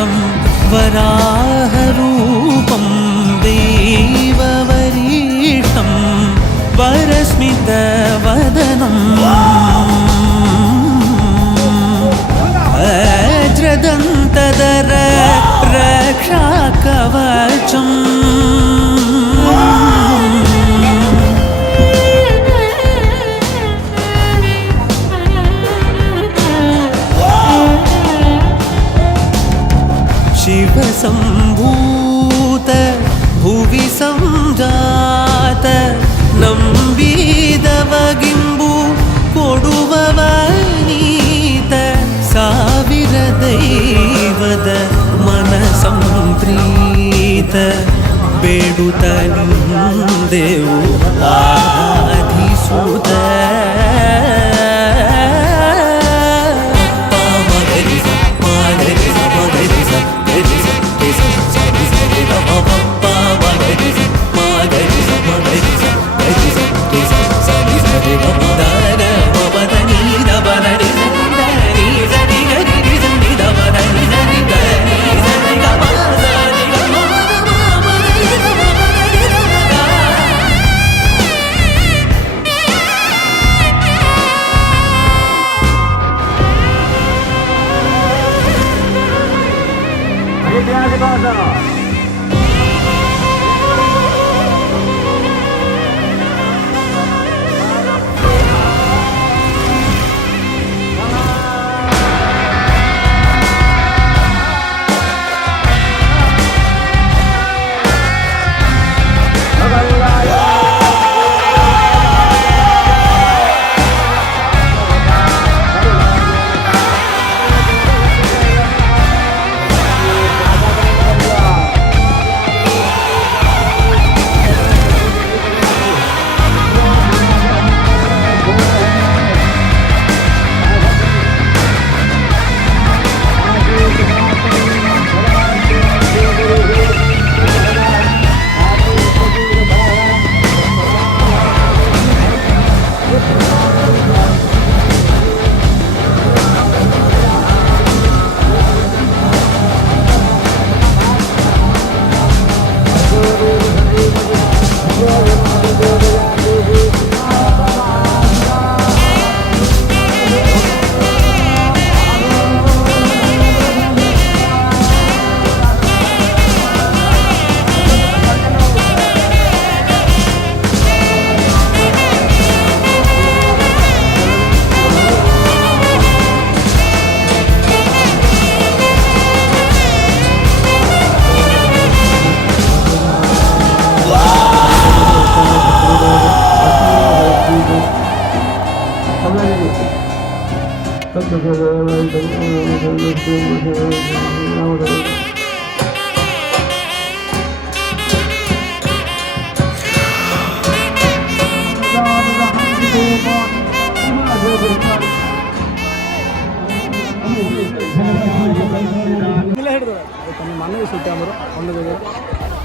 वसिष्ठं वराहरूपं देववरिष्ठं वरस्मितवदनम् वज्रदन्तधर रक्षाकवचम् शिवसम्भूत भुवि संजात नम्बिदवगिम्बु कोडुववनीत ಸಾವಿರ ದೈವದ ಮನಸಂಪ್ರೀತ ಬೇಡುತ್ತ ನಿಂದೆವು ಆರಾಧಿಸುತ್ತ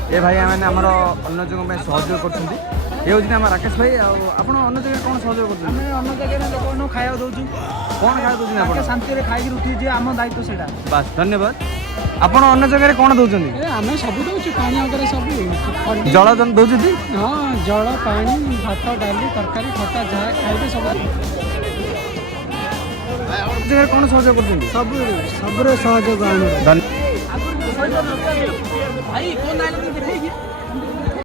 ये भाई मैंने आमर अन्न जगह सहयोग कर राकेश भाई आप अन्न जगह कौन सहयोग कर अन्न जगह लोक खाया दौर कौन खाया दूसरे शांति खाई उठी आम दायित्व से बस धन्यवाद आप अन्न जगह कौन दौरान आम सब दौ पानी वगैरह सब जल दौर हाँ जल पानी भात डाली तरकारी खटा जहाँ खाइबे सब जगह कौन सहयोग कर सब सहयोग भाई कौन